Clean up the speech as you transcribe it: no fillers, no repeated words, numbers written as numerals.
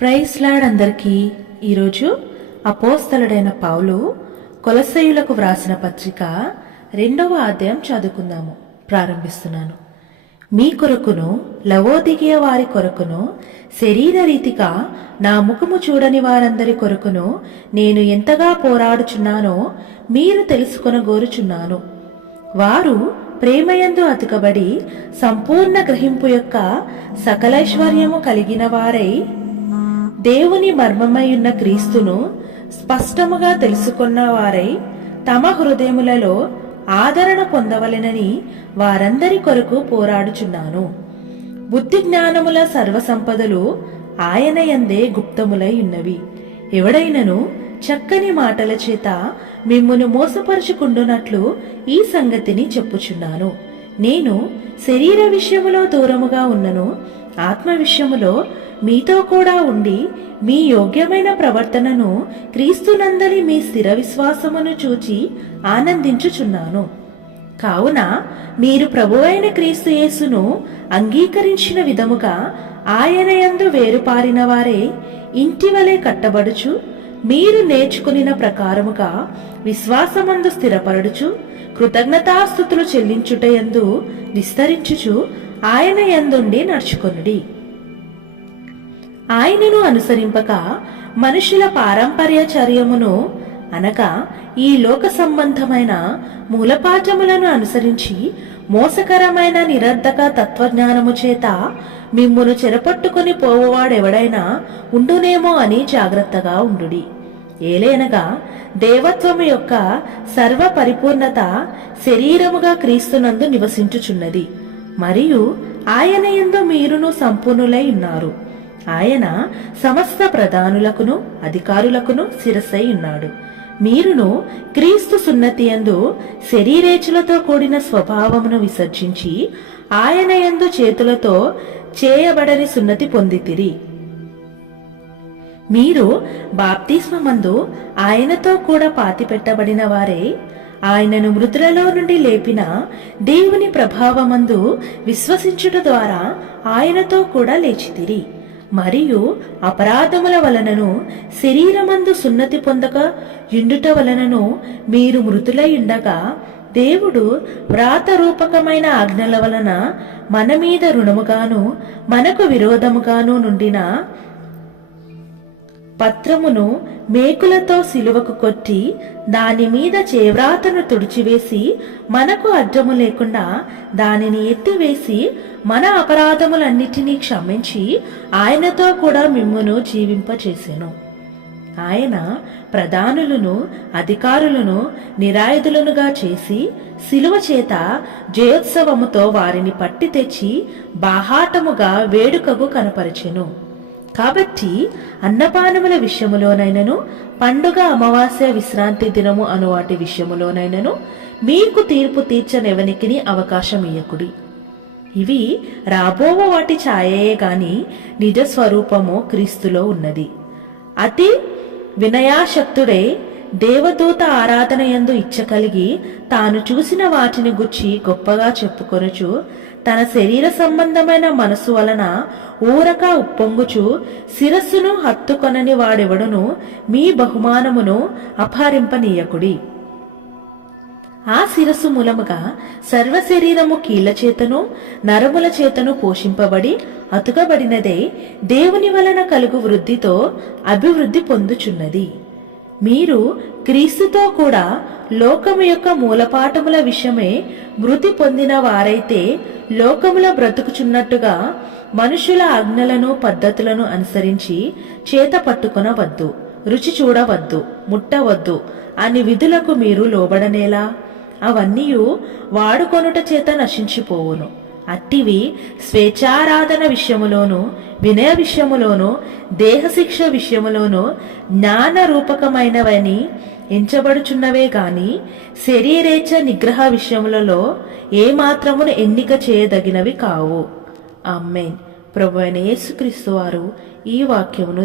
Praise lord అందరికీ. ఈరోజు అపోస్తలుడైన పౌలు కొలస్సీయులకు వ్రాసిన పత్రిక 2వ అధ్యాయం చదువుకుందాము. ప్రారంభిస్తున్నాను. మీ కొరకును లవోదికీయ వారి కొరకును శరీర రీతిగా నా ముఖము చూడని వారందరి కొరకును నేను ఎంతగా పోరాడుచున్నానో మీరు తెలుసుకొనగోరుచున్నాను. వారు ప్రేమయందు అతుకబడి సంపూర్ణ గ్రహింపు యొక్క సకలైశ్వర్యము కలిగిన వారై దేవుని మర్మమయ్యున్న క్రీస్తును స్పష్టముగా తెలుసుకున్న వారై తమ హృదయములలో ఆదరణ పొందవలెనని వారందరి కొరకు పోరాడుచున్నాను. బుద్ధి జ్ఞానముల సర్వసంపదలు ఆయన యందే గుప్తములై ఉన్నవి. ఎవడైనను చక్కని మాటల చేత మిమ్మును మోసపరుచుకుండునట్లు ఈ సంగతిని చెప్పుచున్నాను. నేను శరీర విషయములో దూరముగా ఉన్నను, ఆత్మ విషయములో మీతో కూడా ఉండి మీ యోగ్యమైన ప్రవర్తనను క్రీస్తునందలి మీ స్థిర విశ్వాసమును చూచి ఆనందించుచున్నాను. కావున మీరు ప్రభువైన క్రీస్తు యేసును అంగీకరించిన విధముగా ఆయన యందు వేరుపారిన వారే ఇంటివలే కట్టబడుచు మీరు నేర్చుకునిన ప్రకారముగా విశ్వాసమందు స్థిరపరడుచు కృతజ్ఞతాస్తుతులు చెల్లించుటయందు విస్తరించుచు ఆయన యందుండి నడుచుకొనుడి. ఆయనను అనుసరింపక మనుషుల పారంపర్యచర్యమును అనగా ఈ లోక సంబంధమైన మూలపాఠములను అనుసరించి మోసకరమైన నిరర్ధక తత్వజ్ఞానము చేత మిమ్మును చెరపట్టుకుని పోవువాడెవడైనా ఉండునేమో అని జాగ్రత్తగా ఉండుడి. ఏలేనగా దేవత్వము యొక్క సర్వ పరిపూర్ణత శరీరముగా క్రీస్తునందు నివసించుచున్నది, మరియు ఆయన యందు మీరును సంపూర్ణులై ఉన్నారు. ఆయన సమస్త ప్రధానులకును అధికారులకును శిరస్సై ఉన్నాడు. మీరును క్రీస్తు సున్నతి యందు శరీరేచ్ఛలతో కూడిన స్వభావమును విసర్జించి ఆయన యందు చేతులతో చేయబడని సున్నతి పొందితిరి. మీరు బాప్తిస్మమందు ఆయనతో కూడా పాతిపెట్టబడిన వారే ఆయనను మృతులలో నుండి లేపిన దేవుని ప్రభావమందు విశ్వసించుట ద్వారా ఆయనతో కూడా లేచితిరి. మరియు అపరాధముల వలనను శరీరమందు సున్నతి పొందక యుండుట వలనను మీరు మృతులై ఉండగా దేవుడు వ్రాతరూపకమైన ఆజ్ఞల వలన మన మీద రుణముగాను మనకు విరోధముగాను నుండిన పత్రమును మేకులతో సిలువకు కొట్టి దాని మీద చేవ్రాతను తుడిచివేసి మనకు అడ్డము లేకుండా దానిని ఎత్తివేసి మన అపరాధములన్నిటినీ క్షమించి ఆయనతో కూడా మిమ్మును జీవింపచేసెను. ఆయన ప్రధానులను అధికారులను నిరాయుధులనుగా చేసి సిలువ చేత జయోత్సవముతో వారిని పట్టి తెచ్చి బాహాటముగా వేడుకకు కనపరిచెను. కాబట్టి అన్నపానముల విషయములోనైనను పండుగ అమావాస్య విశ్రాంతి దినము అను వాటి విషయములోనైనను మీకు తీర్పు తీర్చనెవనికిని అవకాశం ఇయ్యకుడి. ఇవి రాబోవ వాటి ఛాయయే గాని నిజ స్వరూపము క్రీస్తులో ఉన్నది. అతి వినయాశక్తుడై దేవదూత ఆరాధన యందు ఇచ్చ కలిగి తాను చూసిన వాటిని గుచ్చి గొప్పగా చెప్పుకొనుచు తన శరీర సంబంధమైన మనసు వలన ఊరక ఉప్పొంగుచు శిరస్సును హత్తుకొనని వాడెవడును మీ బహుమానమును అపహరింపనీయకుడి. ఆ శిరస్సు మూలముగా సర్వ శరీరము కీళ్ల చేతను నరముల చేతను పోషింపబడి అతుకబడినదే దేవుని వలన కలుగు వృద్ధితో అభివృద్ధి పొందుచున్నది. మీరు క్రీస్తుతో కూడా లోకము యొక్క మూలపాఠముల విషయమే మృతి పొందిన వారైతే లోకములో బ్రతుకుచున్నట్టుగా మనుషుల ఆజ్ఞలను పద్ధతులను అనుసరించి చేత పట్టుకొనవద్దు, రుచి చూడవద్దు, ముట్టవద్దు అని విధులకు మీరు లోబడనేలా? అవన్నీయు వాడుకొనుట చేత నశించిపోవును. అట్టివి స్వేచ్ఛారాధన విషయములోను వినయ విషయములోను దేహశిక్ష విషయములోను జ్ఞాన రూపకమైనవని ఎంచబడుచున్నవే గాని శరీరేచ్ఛ నిగ్రహ విషయములలో ఏమాత్రమును ఎన్నిక చేయదగినవి కావు. ఆమేన్. ప్రభువైన యేసుక్రీస్తు వారు ఈ వాక్యమును